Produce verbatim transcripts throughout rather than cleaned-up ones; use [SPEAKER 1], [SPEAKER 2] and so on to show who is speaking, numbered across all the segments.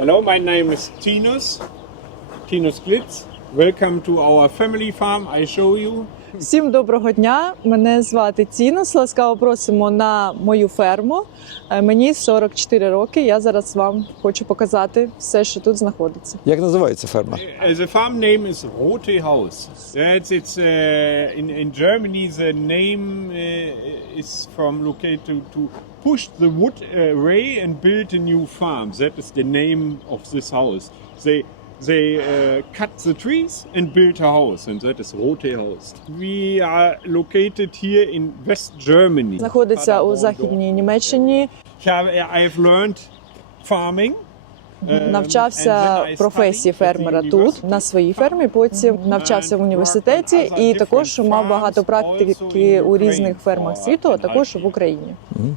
[SPEAKER 1] Hello, my name is Tinus, Tinus Glitz. Welcome to our family farm. I show you.
[SPEAKER 2] Всім доброго дня, мене звати Тінус, ласкаво просимо на мою ферму. Мені сорок чотири роки, я зараз вам хочу показати все, що тут знаходиться.
[SPEAKER 3] Як називається ферма?
[SPEAKER 1] The farm name is Rote Haus. It's, it's uh, in, in Germany the name uh, is from located to push the wood away and build a new farm. That is the name of this house. They They uh, cut the trees and build a house, and that is Rote Haus. We are located here in West Germany.
[SPEAKER 2] Знаходиться у Західній Німеччині.
[SPEAKER 1] I have learned farming.
[SPEAKER 2] Навчався професії фермера тут, на своїй фермі, потім навчався в університеті і також мав багато практики у різних фермах світу, а також в Україні.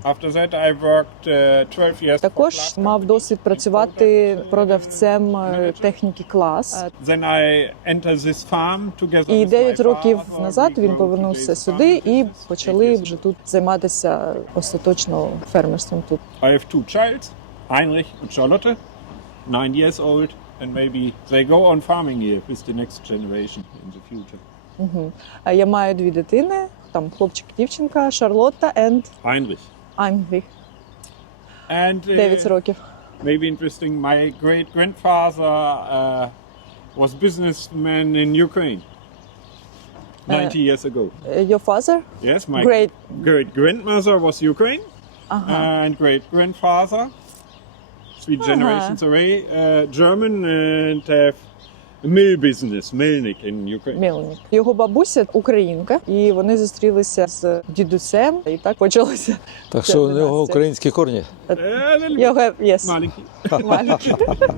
[SPEAKER 2] Також мав досвід працювати продавцем техніки клас. І дев'ять років назад він повернувся сюди і почали вже тут займатися остаточно фермерством тут.
[SPEAKER 1] I have two child, Heinrich and Charlotte. Nine years old, and maybe they go on farming here with the next generation in the future.
[SPEAKER 2] Угу. Я маю дві дитини, там хлопчик, дівчинка, Шарлотта and
[SPEAKER 1] Heinrich.
[SPEAKER 2] Heinrich.
[SPEAKER 1] And uh,
[SPEAKER 2] дев'ять років.
[SPEAKER 1] Maybe interesting. My great grandfather uh, was businessman in Ukraine ninety uh, years ago.
[SPEAKER 2] Your father?
[SPEAKER 1] Yes, my
[SPEAKER 2] great
[SPEAKER 1] great grandmother was Ukraine,
[SPEAKER 2] uh-huh.
[SPEAKER 1] and great grandfather. Three generations uh-huh. away, uh, German, and have a mill business, Melnik in Ukraine.
[SPEAKER 2] Melnik. Його бабуся українка, і вони зустрілися з дідусем, і так почалося.
[SPEAKER 3] Так що у нього українські корні?
[SPEAKER 2] Його, yes.
[SPEAKER 1] Маленький.
[SPEAKER 2] Маленький.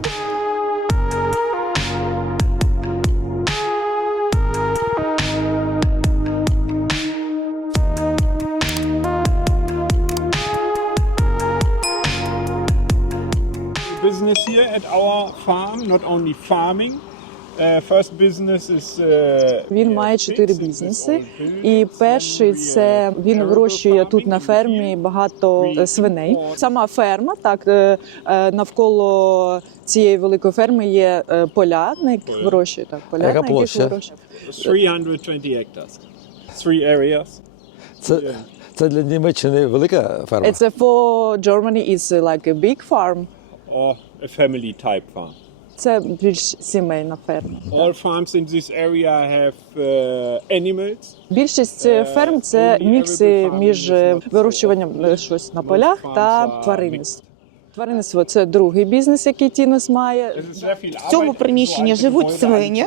[SPEAKER 1] Business here at our farm, not only farming. Uh, first business is uh,
[SPEAKER 2] Він має чотири бізнеси. І перший – це він вирощує тут на фермі багато свиней. Сама ферма, так, навколо цієї великої ферми є поля, на яких вирощує, так, поля,
[SPEAKER 3] яка
[SPEAKER 2] на яких вирощує.
[SPEAKER 1] three hundred twenty hectares. Three areas.
[SPEAKER 3] Це, це для Німеччини велика ферма?
[SPEAKER 2] It's a, for Germany is like a big farm.
[SPEAKER 1] Or a family type farm.
[SPEAKER 2] Це більш сімейна ферма.
[SPEAKER 1] All farms in this area have uh, animals.
[SPEAKER 2] Більшість ферм – це мікси між вирощуванням щось на полях та тваринництвом. Тваринництво – це другий бізнес, який Тінус має.
[SPEAKER 4] В цьому приміщенні живуть свині.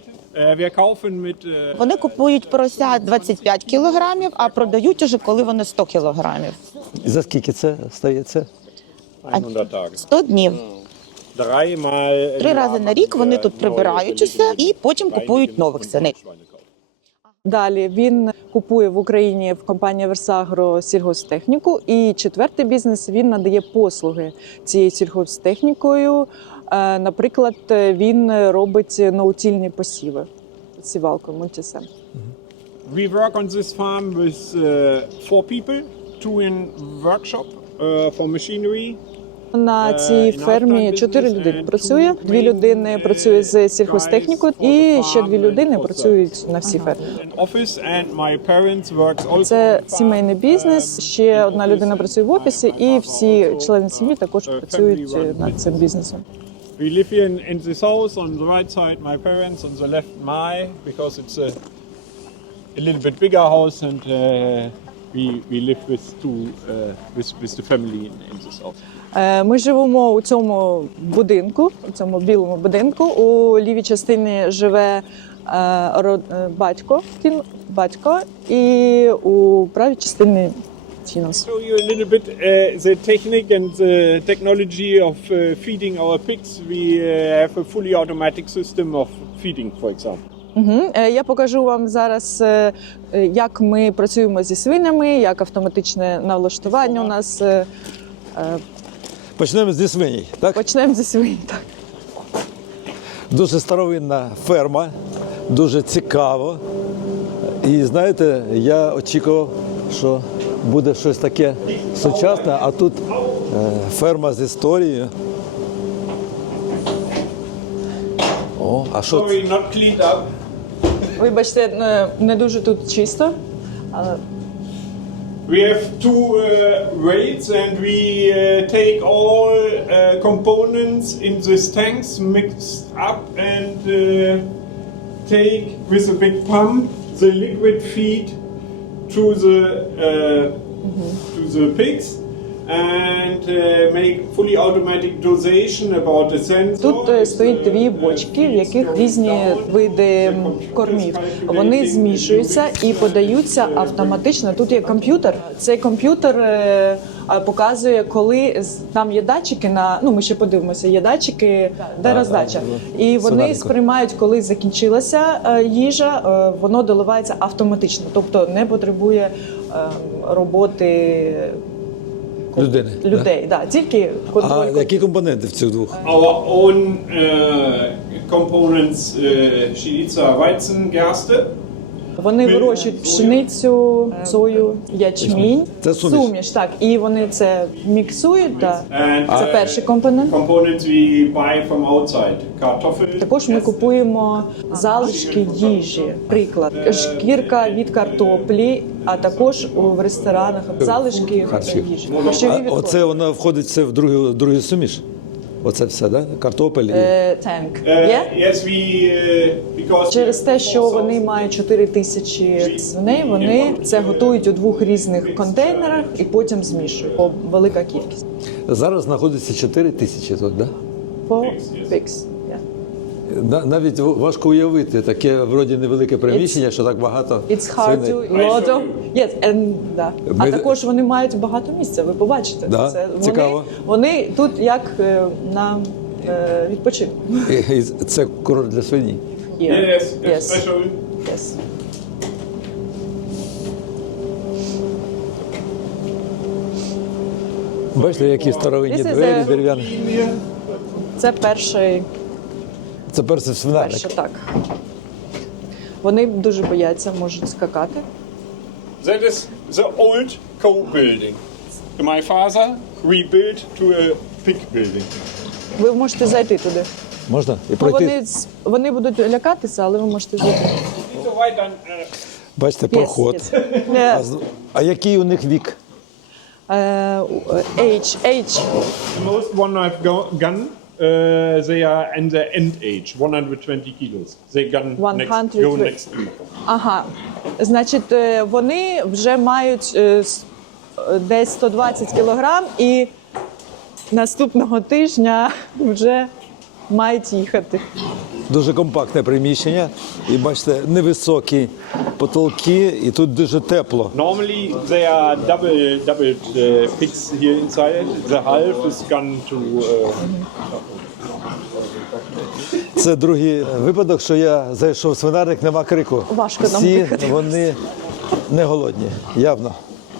[SPEAKER 4] Вони купують порося двадцять п'ять кілограмів, а продають уже, коли вони сто кілограмів.
[SPEAKER 3] І за скільки це стається?
[SPEAKER 4] сто днів. Три рази на рік вони тут прибирають усе і потім купують нових свиней.
[SPEAKER 2] Далі він купує в Україні в компанії Версагро сільгосптехніку. І четвертий бізнес – він надає послуги цією сільгосптехнікою. Наприклад, він робить ноутільні посіви сівалкою мультисем.
[SPEAKER 1] We work on this farm with uh, four people, two in workshop uh, for machinery.
[SPEAKER 2] На цій фермі чотири людини працює, дві людини працюють з сільхозтехнікою і ще дві людини працюють на всій фермі. Це сімейний бізнес, ще одна людина працює в офісі і всі члени сім'ї також працюють над цим бізнесом.
[SPEAKER 1] We live here in, in this house, on the right side my parents, on the left my, because it's a, a little bit bigger house and uh, we, we live with, two, uh, with, with the family in, in this house.
[SPEAKER 2] Ми живемо у цьому будинку, у цьому білому будинку. У лівій частині живе батько, батько і у правій частині Тінус.
[SPEAKER 1] Show you a little bit uh, the technique and the technology of uh, feeding our pigs. We uh, have a fully automatic system of feeding, for example.
[SPEAKER 2] Угу. Я покажу вам зараз, як ми працюємо зі свинями, як автоматичне налаштування у нас.
[SPEAKER 3] Почнемо зі свиней, так?
[SPEAKER 2] Почнемо зі свиней, так.
[SPEAKER 3] Дуже старовинна ферма, дуже цікаво. І знаєте, я очікував, що буде щось таке сучасне, а тут ферма з історією. О, а що це?
[SPEAKER 1] Sorry, not cleaned up.
[SPEAKER 2] Вибачте, не, не дуже тут чисто, але
[SPEAKER 1] We have two uh, weights and we uh, take all uh, components in these tanks, mixed up and uh, take with a big pump the liquid feed to the uh, to the pigs and uh, make fully automatic dosation about the sensor.
[SPEAKER 2] тут е, стоїть дві бочки, в яких різні види кормів. Вони змішуються і подаються автоматично. Тут є комп'ютер. Цей комп'ютер е, а, показує, коли з- там є датчики на ну ми ще подивимося. Є датчики, де роздача, і вони
[SPEAKER 3] Сонарнику.
[SPEAKER 2] сприймають, коли закінчилася е, їжа. е, Воно доливається автоматично, тобто не потребує е, роботи
[SPEAKER 3] Людини.
[SPEAKER 2] людей. Да, тільки
[SPEAKER 3] А
[SPEAKER 2] контроль.
[SPEAKER 3] які компоненти в цих двох?
[SPEAKER 1] Our own uh, components, uh, Pszenica, Weizen, Gerste.
[SPEAKER 2] Вони вирощують пшеницю, сою, ячмінь,
[SPEAKER 3] Це суміш.
[SPEAKER 2] так. І вони це міксують. Так.
[SPEAKER 1] And,
[SPEAKER 2] Це
[SPEAKER 1] uh,
[SPEAKER 2] перший компонент.
[SPEAKER 1] Components we buy from outside. Kartoffeln.
[SPEAKER 2] Також ми купуємо залишки їжі. Приклад, шкірка від картоплі, а також у- в ресторанах залишки
[SPEAKER 3] Харчів.
[SPEAKER 2] їжі. Харчові
[SPEAKER 3] А
[SPEAKER 2] відходи.
[SPEAKER 3] оце воно входить все в другий, другий суміш? Оце все, да? Картопель? і-
[SPEAKER 2] Е, Танк.
[SPEAKER 1] Uh,
[SPEAKER 2] Є?
[SPEAKER 1] yes, we uh, because
[SPEAKER 2] Через те, що вони мають чотири тисячі свиней, вони це готують у двох різних контейнерах і потім змішують. О, велика кількість.
[SPEAKER 3] Зараз знаходиться чотири тисячі тут, да?
[SPEAKER 2] По фікс.
[SPEAKER 3] На- Навіть важко уявити таке вроді невелике приміщення, що так багато
[SPEAKER 2] It's hard
[SPEAKER 3] свиней.
[SPEAKER 2] to lot of yes, and, да. А
[SPEAKER 3] Ми-
[SPEAKER 2] також вони мають багато місця. Ви побачите.
[SPEAKER 3] Да,
[SPEAKER 2] Це вони,
[SPEAKER 3] цікаво.
[SPEAKER 2] вони тут як е, на е, відпочинку.
[SPEAKER 3] І- і Це курорт для свині.
[SPEAKER 2] Here.
[SPEAKER 1] yes,
[SPEAKER 2] Yes.
[SPEAKER 1] special.
[SPEAKER 2] Yes.
[SPEAKER 3] Бачите, які старовинні
[SPEAKER 2] This is
[SPEAKER 3] двері
[SPEAKER 2] a-
[SPEAKER 3] дерев'яні.
[SPEAKER 2] Це перший,
[SPEAKER 3] Це перший свинарник.
[SPEAKER 2] перший так. Вони дуже бояться, можуть скакати.
[SPEAKER 1] That is the old coal building. My father rebuilt to a pig building.
[SPEAKER 2] Ви можете зайти туди.
[SPEAKER 3] Можна? І
[SPEAKER 2] Ну,
[SPEAKER 3] пройти.
[SPEAKER 2] вони, з- вони будуть лякатися, але ви можете зайти.
[SPEAKER 1] So weit dann, uh,
[SPEAKER 3] Бачите,
[SPEAKER 2] Yes,
[SPEAKER 3] проход.
[SPEAKER 2] yes.
[SPEAKER 3] А,
[SPEAKER 2] Е,
[SPEAKER 3] з- а який у них вік?
[SPEAKER 2] е, Age, age.
[SPEAKER 1] the most one I've go- gun, uh, they are in the end age, one hundred twenty kilos. They gun next, go
[SPEAKER 2] one hundred
[SPEAKER 1] next week.
[SPEAKER 2] Ага, значить, е, вони вже мають е, с- е, десь сто двадцять кілограм і наступного тижня вже мають їхати.
[SPEAKER 3] Дуже компактне приміщення. І бачите, невисокі потолки, і тут дуже тепло.
[SPEAKER 1] Normally they are double doubled uh, pigs here inside. The half is gone to uh,
[SPEAKER 3] Це другий випадок, що я зайшов в свинарник, нема крику.
[SPEAKER 2] Важко нам
[SPEAKER 3] Всі
[SPEAKER 2] дихати.
[SPEAKER 3] вони не голодні, явно.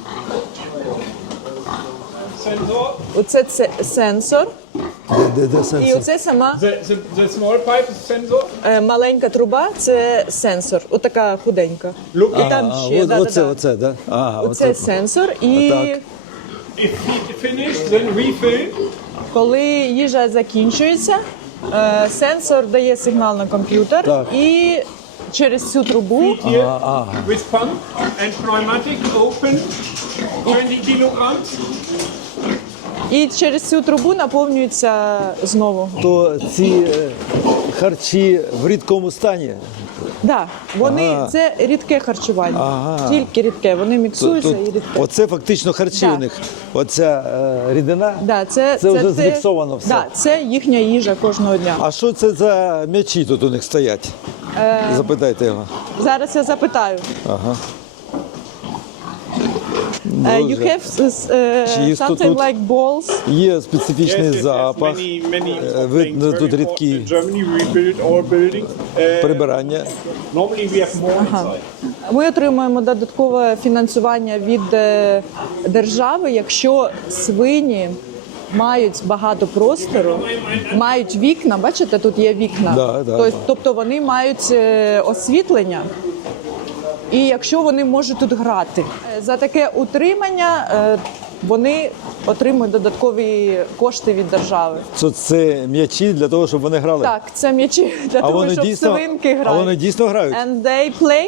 [SPEAKER 1] sensor.
[SPEAKER 2] Оце це сенсор,
[SPEAKER 3] Де, де, де
[SPEAKER 2] і
[SPEAKER 3] сенсор?
[SPEAKER 2] оце сама
[SPEAKER 1] The, the, the small pipe is sensor.
[SPEAKER 2] е, маленька труба це сенсор, отака худенька.
[SPEAKER 1] Look,
[SPEAKER 2] І там
[SPEAKER 3] А,
[SPEAKER 2] ще
[SPEAKER 3] от-
[SPEAKER 2] да,
[SPEAKER 3] оце,
[SPEAKER 2] да, да.
[SPEAKER 3] оце, да? Ага,
[SPEAKER 2] Оце
[SPEAKER 3] оце.
[SPEAKER 2] сенсор, і
[SPEAKER 3] Так.
[SPEAKER 1] if feed finished, then refill.
[SPEAKER 2] коли їжа закінчується, е, сенсор дає сигнал на комп'ютер
[SPEAKER 3] Так.
[SPEAKER 2] і через цю трубу
[SPEAKER 1] Here with pump and pneumatic open, twenty kilograms.
[SPEAKER 2] і через цю трубу наповнюється знову.
[SPEAKER 3] То ці е, харчі в рідкому стані.
[SPEAKER 2] Да, вони
[SPEAKER 3] Ага.
[SPEAKER 2] це рідке харчування,
[SPEAKER 3] Ага.
[SPEAKER 2] тільки рідке. Вони міксуються
[SPEAKER 3] Тут-
[SPEAKER 2] і рідке.
[SPEAKER 3] Оце фактично харчі
[SPEAKER 2] Да.
[SPEAKER 3] у них. Оця е, рідина.
[SPEAKER 2] Да, це,
[SPEAKER 3] Це вже зміксовано все.
[SPEAKER 2] Да, це їхня їжа кожного дня.
[SPEAKER 3] А що це за м'ячі тут у них стоять?
[SPEAKER 2] Е,
[SPEAKER 3] Запитайте його.
[SPEAKER 2] Зараз я запитаю.
[SPEAKER 3] Ага.
[SPEAKER 2] Uh, you
[SPEAKER 3] Дуже.
[SPEAKER 2] have uh,
[SPEAKER 3] Чисто
[SPEAKER 2] something
[SPEAKER 3] тут.
[SPEAKER 2] like balls.
[SPEAKER 3] Є специфічний
[SPEAKER 1] Yes, yes, yes.
[SPEAKER 3] запах,
[SPEAKER 1] Many, many
[SPEAKER 3] Е, видно,
[SPEAKER 1] complaints.
[SPEAKER 3] тут
[SPEAKER 1] Very
[SPEAKER 3] рідкі
[SPEAKER 1] important. In Germany we build all buildings. Uh,
[SPEAKER 3] прибирання.
[SPEAKER 1] normally we have more inside.
[SPEAKER 2] Ми отримуємо додаткове фінансування від е, держави, якщо свині мають багато простору, мають вікна. Бачите, тут є вікна.
[SPEAKER 3] Да, да,
[SPEAKER 2] Тобто,
[SPEAKER 3] да.
[SPEAKER 2] тобто вони мають е, освітлення. І якщо вони можуть тут грати. Е, За таке утримання е, вони отримують додаткові кошти від держави.
[SPEAKER 3] Це, це м'ячі для того, щоб вони грали.
[SPEAKER 2] Так, це м'ячі для
[SPEAKER 3] а
[SPEAKER 2] того,
[SPEAKER 3] вони
[SPEAKER 2] щоб
[SPEAKER 3] дійсно,
[SPEAKER 2] свинки
[SPEAKER 3] а
[SPEAKER 2] грають.
[SPEAKER 3] вони дійсно грають.
[SPEAKER 2] And they play.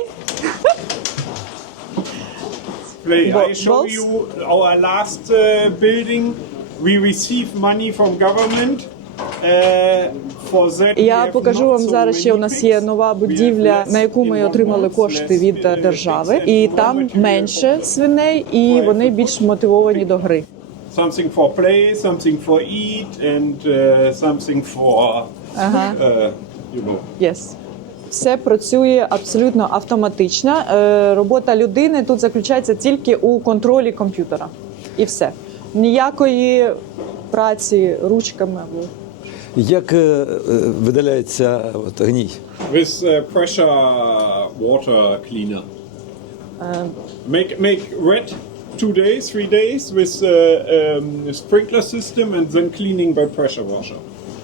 [SPEAKER 1] Play.
[SPEAKER 2] Bo-
[SPEAKER 1] I show
[SPEAKER 2] balls?
[SPEAKER 1] you our last uh, building. We receive money from government. Uh, for that we
[SPEAKER 2] Я
[SPEAKER 1] have
[SPEAKER 2] покажу
[SPEAKER 1] not
[SPEAKER 2] вам
[SPEAKER 1] so
[SPEAKER 2] зараз, ще у
[SPEAKER 1] many
[SPEAKER 2] нас є
[SPEAKER 1] pigs.
[SPEAKER 2] нова
[SPEAKER 1] We have
[SPEAKER 2] будівля,
[SPEAKER 1] less
[SPEAKER 2] на яку
[SPEAKER 1] in
[SPEAKER 2] ми
[SPEAKER 1] one
[SPEAKER 2] отримали
[SPEAKER 1] month,
[SPEAKER 2] кошти
[SPEAKER 1] less
[SPEAKER 2] від
[SPEAKER 1] uh,
[SPEAKER 2] держави,
[SPEAKER 1] pigs and
[SPEAKER 2] і
[SPEAKER 1] raw
[SPEAKER 2] там
[SPEAKER 1] material
[SPEAKER 2] менше
[SPEAKER 1] for-
[SPEAKER 2] свиней, і вони більш мотивовані до гри.
[SPEAKER 1] Something for play, something for eat, and uh, something for,
[SPEAKER 2] Ага.
[SPEAKER 1] uh, you know.
[SPEAKER 2] Yes. Все працює абсолютно автоматично. Е, Робота людини тут заключається тільки у контролі комп'ютера. І все. Ніякої праці ручками або
[SPEAKER 3] Як е, е, видаляється от, гній?
[SPEAKER 1] With uh, pressure water cleaner. Make make red two days, three days with uh, um, a sprinkler system and then cleaning by pressure washer.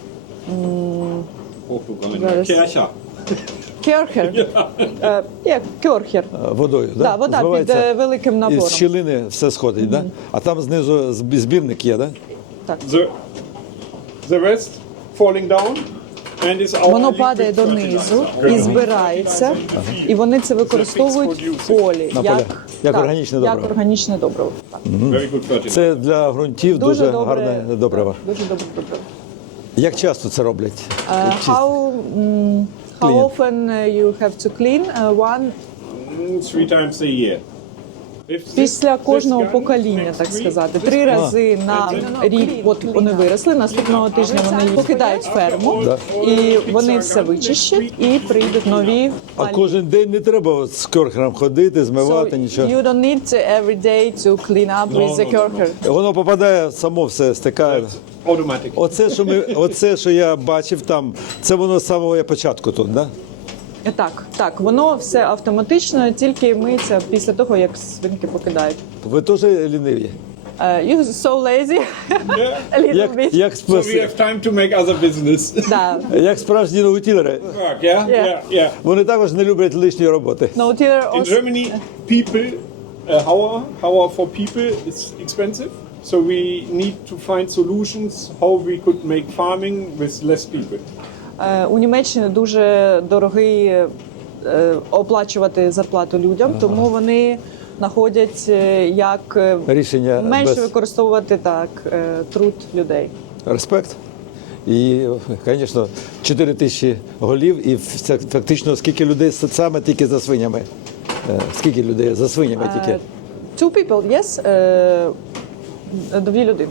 [SPEAKER 1] Hochprogramm.
[SPEAKER 2] Зараз.
[SPEAKER 1] Kercher.
[SPEAKER 2] керхер. Е, Як керхер.
[SPEAKER 3] Е, Водою, да?
[SPEAKER 2] Да, вода під
[SPEAKER 3] Зливається,
[SPEAKER 2] е, великим
[SPEAKER 3] і
[SPEAKER 2] напором.
[SPEAKER 3] з щілини все сходить, да? А там знизу зб- збірник є, да?
[SPEAKER 2] Так.
[SPEAKER 1] The the rest falling down. And is our
[SPEAKER 2] Воно
[SPEAKER 1] liquid
[SPEAKER 2] падає донизу
[SPEAKER 1] fertilizer.
[SPEAKER 2] і збирається, і вони це використовують в полі
[SPEAKER 3] На
[SPEAKER 2] як,
[SPEAKER 3] полях. Як
[SPEAKER 2] так,
[SPEAKER 3] органічне
[SPEAKER 2] як
[SPEAKER 3] добриво.
[SPEAKER 2] органічне добриво. Так.
[SPEAKER 1] Very good fertilizer.
[SPEAKER 3] Це для ґрунтів дуже,
[SPEAKER 2] добре,
[SPEAKER 3] гарне добриво.
[SPEAKER 2] так, Дуже добре добриво.
[SPEAKER 3] Як часто це роблять?
[SPEAKER 2] Uh,
[SPEAKER 3] Чисто.
[SPEAKER 2] how mm, how
[SPEAKER 3] Clean.
[SPEAKER 2] often uh, you have to clean uh, one
[SPEAKER 1] Mm, Three times a year. If this-
[SPEAKER 2] після
[SPEAKER 1] this
[SPEAKER 2] кожного
[SPEAKER 1] gun
[SPEAKER 2] покоління,
[SPEAKER 1] next
[SPEAKER 2] так
[SPEAKER 1] week,
[SPEAKER 2] сказати,
[SPEAKER 1] this
[SPEAKER 2] три
[SPEAKER 1] one,
[SPEAKER 2] рази на
[SPEAKER 1] and then-
[SPEAKER 2] рік. От вони виросли. Наступного тижня вони покидають ферму, і вони все вичищать, і прийдуть нові.
[SPEAKER 3] А кожен день не треба от з керхером ходити, змивати,
[SPEAKER 2] So
[SPEAKER 3] нічого.
[SPEAKER 2] you don't need to every day to clean up with the
[SPEAKER 1] no, no,
[SPEAKER 2] kercher.
[SPEAKER 3] Воно попадає, само все стикає.
[SPEAKER 1] Automatic.
[SPEAKER 3] Оце, що ми, оце, що я бачив там, це воно з самого початку тут, да?
[SPEAKER 2] Так, так, воно все автоматично, тільки миється після того, як свинки покидають.
[SPEAKER 3] Ви теж ліниві?
[SPEAKER 2] Uh, you're so lazy. A little
[SPEAKER 3] Як,
[SPEAKER 2] bit.
[SPEAKER 3] як,
[SPEAKER 1] So we
[SPEAKER 3] спас-
[SPEAKER 1] have time to make other business.
[SPEAKER 2] Да.
[SPEAKER 3] як справжні наутілери,
[SPEAKER 1] Work, yeah?
[SPEAKER 2] Yeah.
[SPEAKER 1] Yeah, yeah.
[SPEAKER 3] вони також не люблять лишньої роботи.
[SPEAKER 2] No tiller
[SPEAKER 1] In
[SPEAKER 2] also.
[SPEAKER 1] Germany, people, uh, hour, hour for people is expensive. So we need to find solutions how we could make farming with less people.
[SPEAKER 2] Е, У Німеччині дуже дорогий е, оплачувати зарплату людям, тому вони знаходять, е, як е,
[SPEAKER 3] Рішення
[SPEAKER 2] менше
[SPEAKER 3] без
[SPEAKER 2] використовувати так е, труд людей.
[SPEAKER 3] респект. І, звісно, чотири тисячі голів, і це фактично скільки людей саме тільки за свинями. Е, Скільки людей за свинями тільки?
[SPEAKER 2] Two people, yes. Е, Дві людини.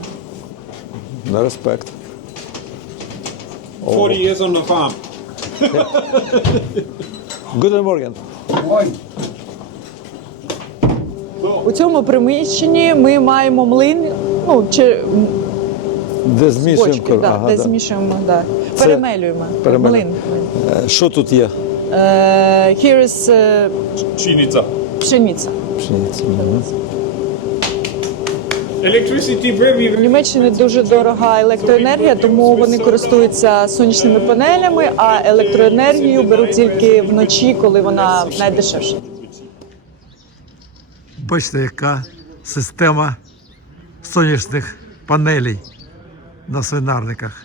[SPEAKER 3] На респект.
[SPEAKER 1] forty years on the farm.
[SPEAKER 3] Guten Morgen.
[SPEAKER 2] У цьому приміщенні ми маємо млин, ну чи
[SPEAKER 3] Де змішуємо?
[SPEAKER 2] бочки, да,
[SPEAKER 3] Ага,
[SPEAKER 2] де
[SPEAKER 3] да.
[SPEAKER 2] змішуємо, да.
[SPEAKER 3] Це
[SPEAKER 2] перемелюємо.
[SPEAKER 3] перемелю-
[SPEAKER 2] Млин.
[SPEAKER 3] Е, Що тут є?
[SPEAKER 2] Е, Here is е,
[SPEAKER 1] Pszenica.
[SPEAKER 2] пшениця.
[SPEAKER 3] Пшениця. Мгм.
[SPEAKER 1] Electricity very,
[SPEAKER 2] В
[SPEAKER 1] very
[SPEAKER 2] Німеччині дуже дорога електроенергія, тому вони користуються сонячними панелями, а електроенергію беруть тільки вночі, коли вона найдешевша.
[SPEAKER 3] Бачите, яка система сонячних панелей на свинарниках.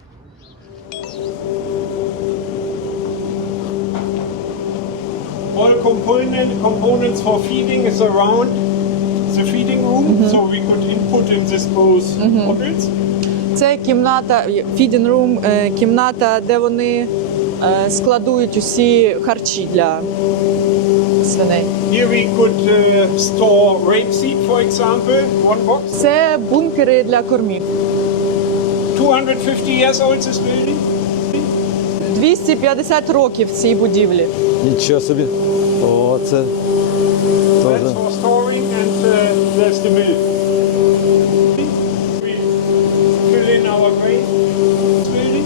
[SPEAKER 1] all component, components for feeding is around the feeding room, so we could input in this both pockets.
[SPEAKER 2] Це кімната, feeding room, е, кімната, де вони е, складують усі харчі для свиней.
[SPEAKER 1] Here we could uh, store rapeseed, for example, one box.
[SPEAKER 2] Це бункери для кормів.
[SPEAKER 1] two hundred fifty years old this building.
[SPEAKER 2] двісті п'ятдесят років цій будівлі.
[SPEAKER 3] Нічого собі. О, це
[SPEAKER 1] That's
[SPEAKER 3] теж.
[SPEAKER 1] for storing, and uh, there's the mill. We fill in our grain. This building.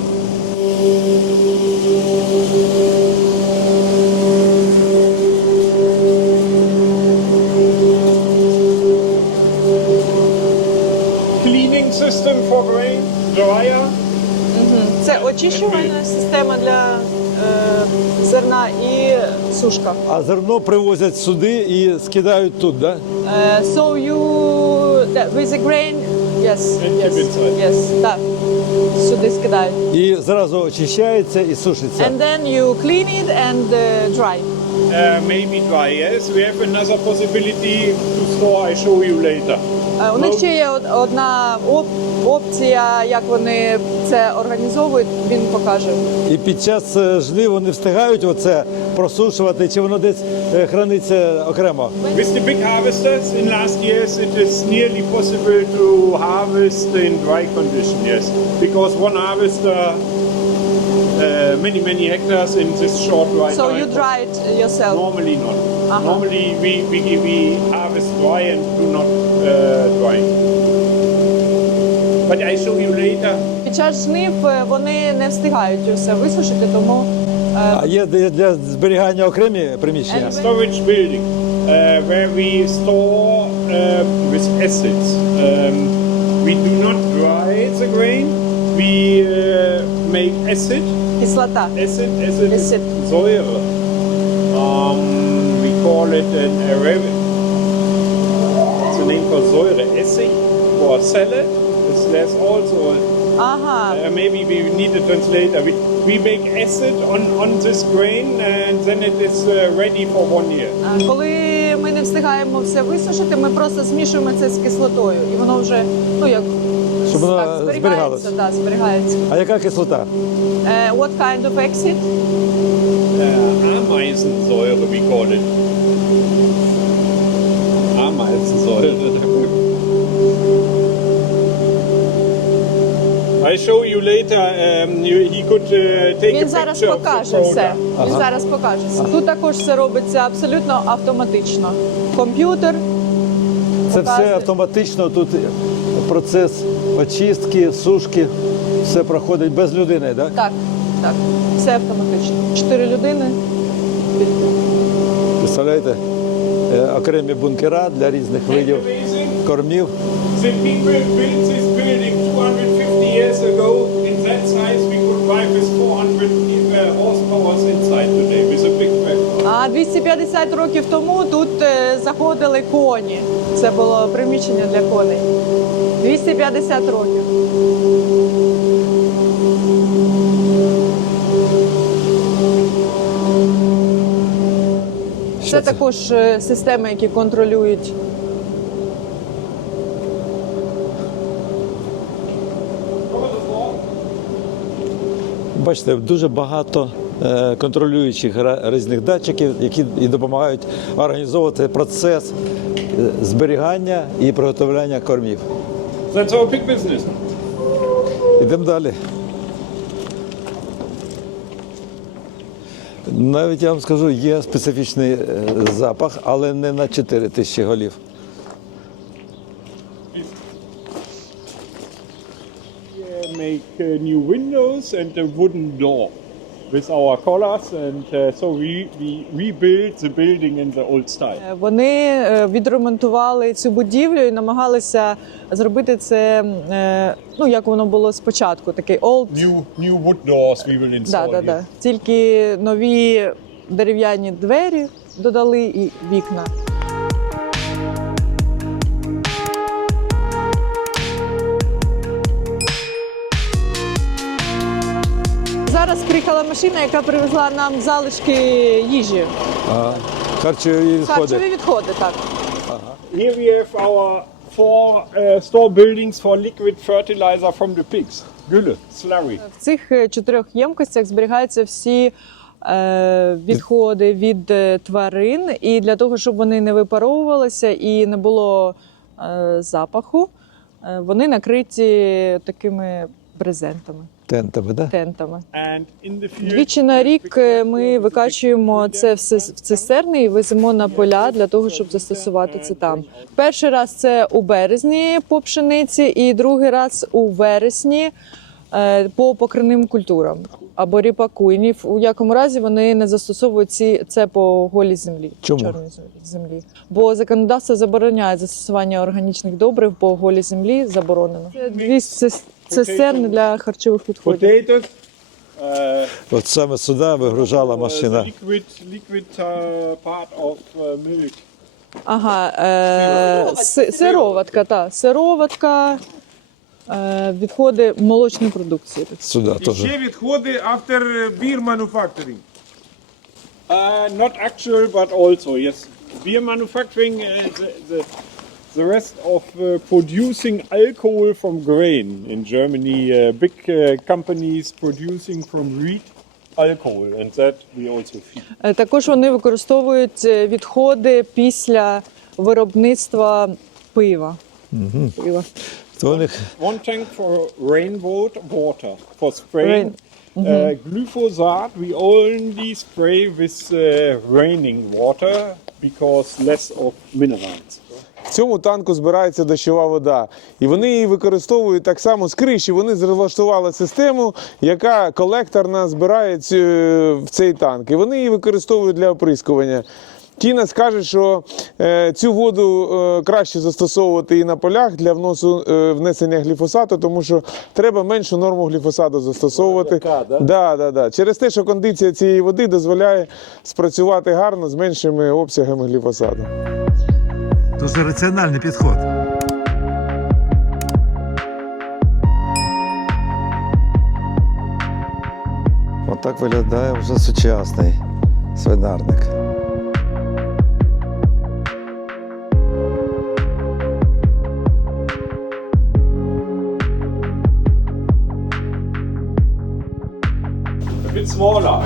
[SPEAKER 1] Cleaning system for grain, dryer.
[SPEAKER 2] Це очищувальна система для е, зерна і сушка.
[SPEAKER 3] А зерно привозять сюди і скидають тут, да?
[SPEAKER 2] Е, So you that with the grain, yes,
[SPEAKER 1] And
[SPEAKER 2] yes,
[SPEAKER 1] keep inside.
[SPEAKER 2] yes, так. Сюди скидають.
[SPEAKER 3] І зразу очищається і сушиться.
[SPEAKER 2] And then you clean it and uh, dry.
[SPEAKER 1] Uh, maybe dry, yes. We have another possibility to store, I show you later.
[SPEAKER 2] Е, У них ще є од- одна оп- опція, як вони це організовують, він покаже.
[SPEAKER 3] І під час е, жнив вони встигають оце просушувати, чи воно десь е, храниться окремо?
[SPEAKER 1] With the big harvesters in last years, it is nearly possible to harvest in dry condition, yes. Because one harvester, uh, many, many hectares in this short dry
[SPEAKER 2] So
[SPEAKER 1] time.
[SPEAKER 2] you dry it yourself.
[SPEAKER 1] Normally not.
[SPEAKER 2] Uh-huh.
[SPEAKER 1] Normally we, we, we harvest dry and do not uh, dry. But I show you later.
[SPEAKER 2] Під час жнив е, вони не встигають усе висушити, тому е,
[SPEAKER 3] А є для, для зберігання окремі приміщення?
[SPEAKER 2] And-
[SPEAKER 1] Storage building uh, where we store uh, with acids. Um, we do not dry the grain. We uh, make acid.
[SPEAKER 2] кислота.
[SPEAKER 1] Acid, acid, is
[SPEAKER 2] Acid.
[SPEAKER 1] Säure. Um, we call it an Arabic. It's the name for Säure. Essig for salad. It's, there's also
[SPEAKER 2] Ага.
[SPEAKER 1] uh, maybe we need a translator. We, we make acid on, on this grain and then it is uh, ready for one year.
[SPEAKER 2] А коли ми не встигаємо все висушити, ми просто змішуємо це з кислотою, і воно вже ну як
[SPEAKER 3] Щоб воно
[SPEAKER 2] так,
[SPEAKER 3] зберігалось.
[SPEAKER 2] зберігається, да, зберігається.
[SPEAKER 3] А яка кислота?
[SPEAKER 2] Uh, what kind of exit?
[SPEAKER 1] Uh, Ameisensäure, we call it. Ameisensäure. I show you later. Um, you, he could uh, take
[SPEAKER 2] Він
[SPEAKER 1] a
[SPEAKER 2] зараз
[SPEAKER 1] picture of the
[SPEAKER 2] покаже все.
[SPEAKER 1] product.
[SPEAKER 2] Він зараз покаже все. Тут також все робиться абсолютно автоматично. Комп'ютер.
[SPEAKER 3] Це
[SPEAKER 2] показує.
[SPEAKER 3] все автоматично, тут процес очистки, сушки, все проходить без людини, так?
[SPEAKER 2] Так, так, все автоматично. Чотири людини.
[SPEAKER 3] Представляєте? Е, Окремі бункера для різних видів
[SPEAKER 1] Amazing.
[SPEAKER 3] кормів.
[SPEAKER 1] The people built this building two hundred fifty years ago. In that size, we could drive with four hundred uh, horsepower inside today with a big tractor.
[SPEAKER 2] А двісті п'ятдесят років тому тут е, заходили коні. Це було приміщення для коней. двісті п'ятдесят років.
[SPEAKER 3] Що
[SPEAKER 2] Це також е, системи, які контролюють.
[SPEAKER 3] Бачите, дуже багато е, контролюючих ра- різних датчиків, які і допомагають організовувати процес е, зберігання і приготовлення кормів.
[SPEAKER 1] That's our big business.
[SPEAKER 3] Йдемо далі. Навіть я вам скажу, є специфічний е, запах, але не на чотири тисячі голів.
[SPEAKER 1] We make uh, new windows and a wooden door with our collars, and uh, so we, we rebuild the building in the old style.
[SPEAKER 2] Е, Вони е, відремонтували цю будівлю і намагалися зробити це, е, ну як воно було спочатку, такий old.
[SPEAKER 1] New new wood doors we will install.
[SPEAKER 2] Да, да,
[SPEAKER 1] here.
[SPEAKER 2] да. Тільки нові дерев'яні двері додали і вікна. Зараз приїхала машина, яка привезла нам залишки їжі.
[SPEAKER 3] А, харчові відходи.
[SPEAKER 2] Харчові відходи, так.
[SPEAKER 1] Here we have our four uh, store buildings for liquid fertilizer from the pigs. Gülle, slurry.
[SPEAKER 2] В цих е, чотирьох ємкостях зберігаються всі е, відходи від е, тварин, і для того, щоб вони не випаровувалися і не було е, запаху, е, вони накриті такими брезентами,
[SPEAKER 3] Тентами, да?
[SPEAKER 2] тентами.
[SPEAKER 1] And in the field,
[SPEAKER 2] Двічі на рік е, ми викачуємо це все в цистерни і веземо на поля для того, щоб застосувати це там. Перший раз це у березні по пшениці, і другий раз у вересні е, по покривним культурам або ріпаку. І ні в якому разі вони не застосовують ці, це по голій землі.
[SPEAKER 3] Чому?
[SPEAKER 2] Чорній землі. Бо законодавство забороняє застосування органічних добрив по голій землі, заборонено. Це дві цис- цистерни для харчових відходів.
[SPEAKER 1] potatoes, Uh,
[SPEAKER 3] От саме сюди вигружала
[SPEAKER 1] uh, the
[SPEAKER 3] машина.
[SPEAKER 1] liquid, liquid uh, part of uh, milk.
[SPEAKER 2] Ага, е, си- сироватка, та, сироватка, е, відходи молочної продукції.
[SPEAKER 3] Сюди
[SPEAKER 5] І
[SPEAKER 3] теж.
[SPEAKER 5] ще відходи after beer manufacturing.
[SPEAKER 1] Uh, not actual, but also, yes. Beer manufacturing, uh, the, the, the rest of uh, producing alcohol from grain in Germany, uh, big uh, companies producing from wheat alcohol, and that we also feed.
[SPEAKER 2] Е, Також вони використовують е, відходи після виробництва пива. Пива.
[SPEAKER 3] То у них
[SPEAKER 1] One tank for rainwater water for spraying.
[SPEAKER 2] Rain.
[SPEAKER 1] Uh, glyphosate we only spray with uh, raining water because less of minerals.
[SPEAKER 5] В цьому танку збирається дощова вода. І вони її використовують так само з криші. Вони влаштували систему, яка колекторна збирає цю, в цей танк. І вони її використовують для оприскування. Тіна скаже, що е, цю воду е, краще застосовувати і на полях для вносу, е, внесення гліфосату, тому що треба меншу норму гліфосату застосовувати.
[SPEAKER 3] Яка, да?
[SPEAKER 5] Да, да, да. Через те, що кондиція цієї води дозволяє спрацювати гарно з меншими обсягами гліфосату.
[SPEAKER 3] дуже раціональний підход. Отак виглядає вже сучасний свинарник.
[SPEAKER 1] A bit smaller.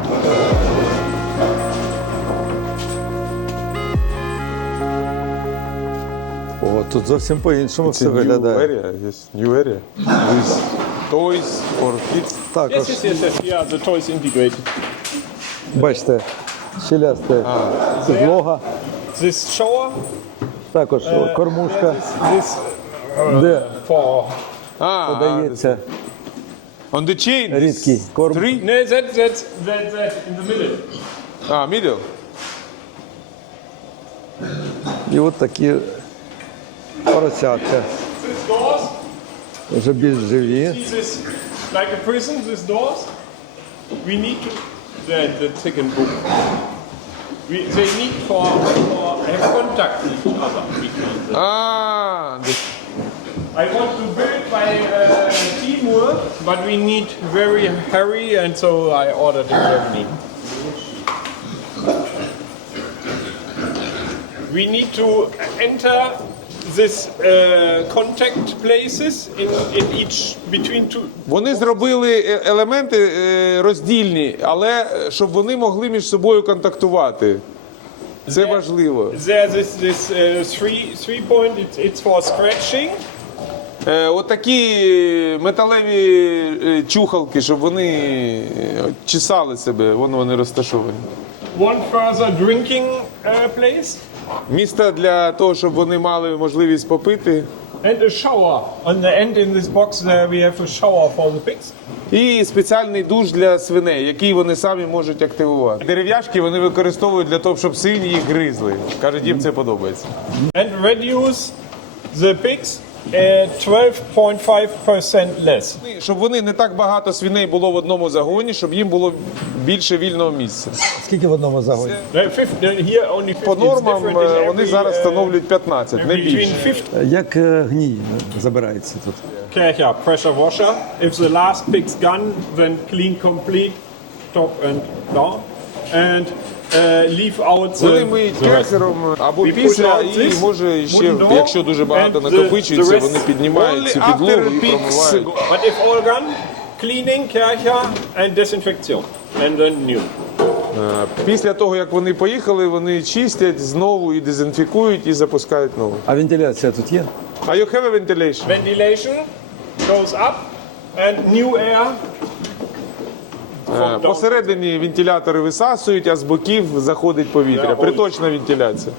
[SPEAKER 3] О, тут зовсім по-іншому все виглядає.
[SPEAKER 5] area, yes, new area. With toys for kids.
[SPEAKER 3] Також,
[SPEAKER 1] Yes, yes, yes, yes. Yeah, the toys integrated.
[SPEAKER 3] бачите, щелясте підлога,
[SPEAKER 1] This shower.
[SPEAKER 3] також
[SPEAKER 1] uh,
[SPEAKER 3] кормушка,
[SPEAKER 1] This, this
[SPEAKER 3] де
[SPEAKER 1] for.
[SPEAKER 5] Ah,
[SPEAKER 3] подається
[SPEAKER 5] on the chain.
[SPEAKER 3] рідкий корм.
[SPEAKER 5] Three?
[SPEAKER 1] No, that, that, that, that in the middle.
[SPEAKER 5] Ah, middle.
[SPEAKER 3] І от такі поросятка,
[SPEAKER 1] These doors.
[SPEAKER 3] вже більш живі.
[SPEAKER 1] See this like a prison. These doors. We need to the the chicken book. We they need for for have contact with each other between them.
[SPEAKER 5] Ah, the-
[SPEAKER 1] I want to build by uh, teamwork, but we need very hurry, and so I ordered in Germany. We need to enter this uh, contact places in, in each between two.
[SPEAKER 5] Вони зробили е- елементи е, роздільні, але е, щоб вони могли між собою контактувати. Це важливо.
[SPEAKER 1] There this this uh, three three point. It's it's for scratching.
[SPEAKER 5] Е, Отакі металеві е, чухалки, щоб вони е, чесали себе, воно вони розташовані.
[SPEAKER 1] One further drinking uh, place
[SPEAKER 5] Місце для того, щоб вони мали можливість попити.
[SPEAKER 1] and a shower. On the end in this box there we have a shower for the pigs.
[SPEAKER 5] І спеціальний душ для свиней, який вони самі можуть активувати. Дерев'яшки вони використовують для того, щоб свині їх гризли. Кажуть, їм це подобається.
[SPEAKER 1] And reduce the pigs uh, twelve point five percent less.
[SPEAKER 5] Щоб вони не так багато свиней було в одному загоні, щоб їм було більше вільного місця.
[SPEAKER 3] Скільки в одному загоні?
[SPEAKER 1] Uh, fifty, here only fifty.
[SPEAKER 5] По
[SPEAKER 1] It's
[SPEAKER 5] нормам
[SPEAKER 1] different in
[SPEAKER 5] е, вони
[SPEAKER 1] every,
[SPEAKER 5] зараз
[SPEAKER 1] uh,
[SPEAKER 5] встановлюють п'ятнадцять, не
[SPEAKER 1] between
[SPEAKER 5] більше.
[SPEAKER 1] fifty.
[SPEAKER 3] Як е, гній забирається тут?
[SPEAKER 1] Kercher pressure washer. If the last pig's gone, then clean complete, top and down, and uh, leave out the.
[SPEAKER 5] Вони миють
[SPEAKER 1] the rest.
[SPEAKER 5] керсером або
[SPEAKER 1] We push
[SPEAKER 5] після,
[SPEAKER 1] out
[SPEAKER 5] і
[SPEAKER 1] this
[SPEAKER 5] може ще,
[SPEAKER 1] wooden door,
[SPEAKER 5] якщо дуже багато
[SPEAKER 1] and the-
[SPEAKER 5] накопичується,
[SPEAKER 1] the rest
[SPEAKER 5] вони піднімають цю only підлогу after і pigs промивають.
[SPEAKER 1] But if all gone, cleaning, Kercher, and disinfection, and then new.
[SPEAKER 5] Е, Після того, як вони поїхали, вони чистять знову і дезінфікують і запускають нову.
[SPEAKER 3] А вентиляція тут є?
[SPEAKER 5] А you have a ventilation?
[SPEAKER 1] Ventilation goes up, and new air.
[SPEAKER 5] Е, Посередині вентилятори висасують, а з боків заходить повітря. Приточна вентиляція.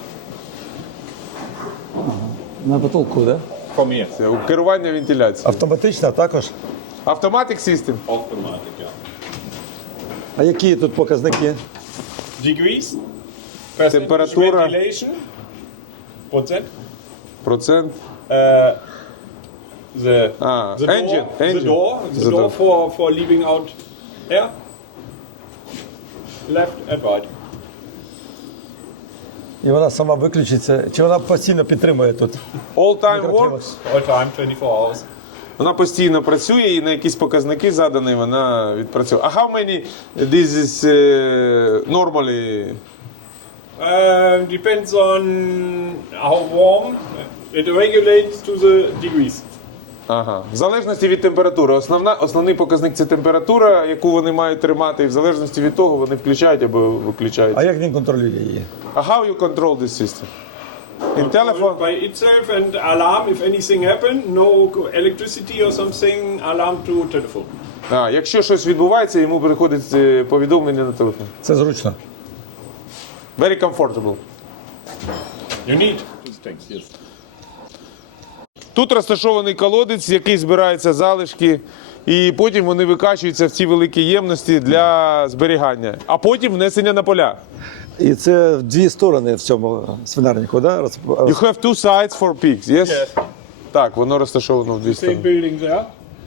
[SPEAKER 3] На потолку, так? Да?
[SPEAKER 1] From here.
[SPEAKER 5] Це керування вентиляцією.
[SPEAKER 3] Автоматична також.
[SPEAKER 5] Automatic system.
[SPEAKER 1] Automatic, yeah.
[SPEAKER 3] А які тут показники?
[SPEAKER 1] Degrees. Percentage
[SPEAKER 5] Temperatura.
[SPEAKER 1] ventilation. What's that?
[SPEAKER 5] Процент.
[SPEAKER 1] Uh, The,
[SPEAKER 5] Ah,
[SPEAKER 1] the
[SPEAKER 5] engine,
[SPEAKER 1] door,
[SPEAKER 5] engine.
[SPEAKER 1] the door, the,
[SPEAKER 5] The
[SPEAKER 1] door
[SPEAKER 5] door.
[SPEAKER 1] for, for leaving out air. Left and right.
[SPEAKER 3] І вона сама виключиться. Чи вона постійно підтримує тут?
[SPEAKER 5] All time works.
[SPEAKER 1] All time, twenty-four hours.
[SPEAKER 5] Вона постійно працює і на якісь показники задані вона відпрацьовує. А how many this is uh, normally?
[SPEAKER 1] Uh, depends on how warm. It regulates to the degrees.
[SPEAKER 5] Ага. В залежності від температури. Основна, основний показник це температура, яку вони мають тримати, і в залежності від того вони включають або виключають.
[SPEAKER 3] А як він контролює її?
[SPEAKER 5] А how you control this system? In telephone?
[SPEAKER 1] By itself and alarm if anything happen. No electricity or something. Alarm to telephone.
[SPEAKER 5] А, якщо щось відбувається, йому приходить е, повідомлення на телефон.
[SPEAKER 3] Це зручно.
[SPEAKER 5] Very comfortable.
[SPEAKER 1] You need these things, yes.
[SPEAKER 5] Тут розташований колодець, який збирається залишки, і потім вони викачуються в ці великі ємності для зберігання, а потім внесення на поля.
[SPEAKER 3] І це в дві сторони в цьому свинарнику, да? Роз-
[SPEAKER 5] You have two sides for pigs, yes?
[SPEAKER 1] Yes.
[SPEAKER 5] Так, воно розташовано в дві
[SPEAKER 1] Same
[SPEAKER 5] сторони.
[SPEAKER 1] building there.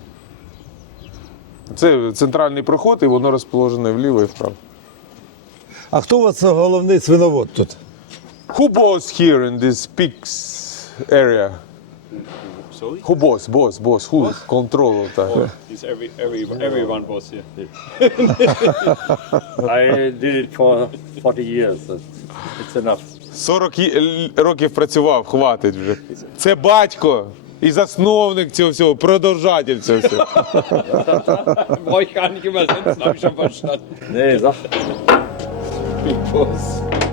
[SPEAKER 5] Це центральний проход, і воно розположене вліво і вправо.
[SPEAKER 3] А хто у вас головний свиновод тут?
[SPEAKER 5] Who boss here in this pigs area?
[SPEAKER 1] Sorry?
[SPEAKER 5] Who boss, boss, boss, who control that?
[SPEAKER 1] He's every, every, everyone was here.
[SPEAKER 6] I did it for forty years. It's enough.
[SPEAKER 5] сорок є- л- років працював, хватить вже. Це батько і засновник цього всього, продовжатель цього всього.
[SPEAKER 1] Brauche ich gar nicht übersetzen, habe ich schon verstanden.
[SPEAKER 6] Nee, sag.
[SPEAKER 1] Big Boss.